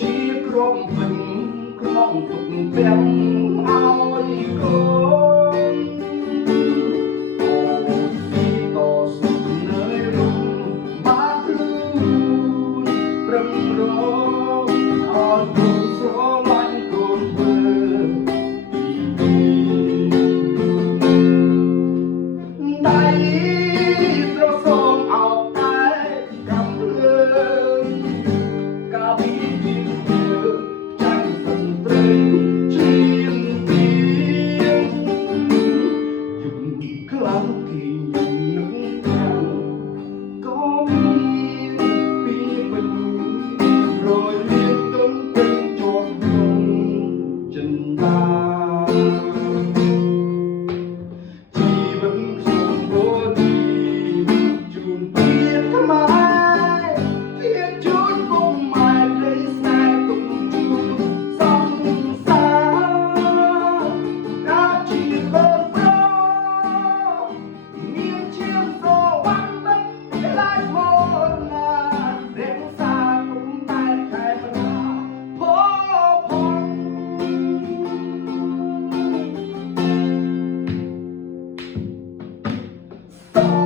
ជាក្រុមពេញក្នុងទុកទាំងឲ្យកូនពីតស៊ូនៅរំបានខ្លួនប្រឹងរកអត់គូស្រឡាញ់កូនធ្វើដៃត្រសងអោបតែកំភ្លើងកាពីជាចាញ់សន្ត្រីជាទៀងយំខ្លាំងពីយំនឹកខាងក៏មានពីពេញរយលៀនទុំពេញជាប់ក្នុងចិនដាជីវិតខ្ញុំពោទីជូនពីខ្មែរជាជូនពុកម៉ែលេស្នេហ៍ទុំជូនសង្សារការជាបើប្រមានជាស្រវ៉ាន់មិនខ្លាចមកណារក្សាគុំតែខែមរាផផង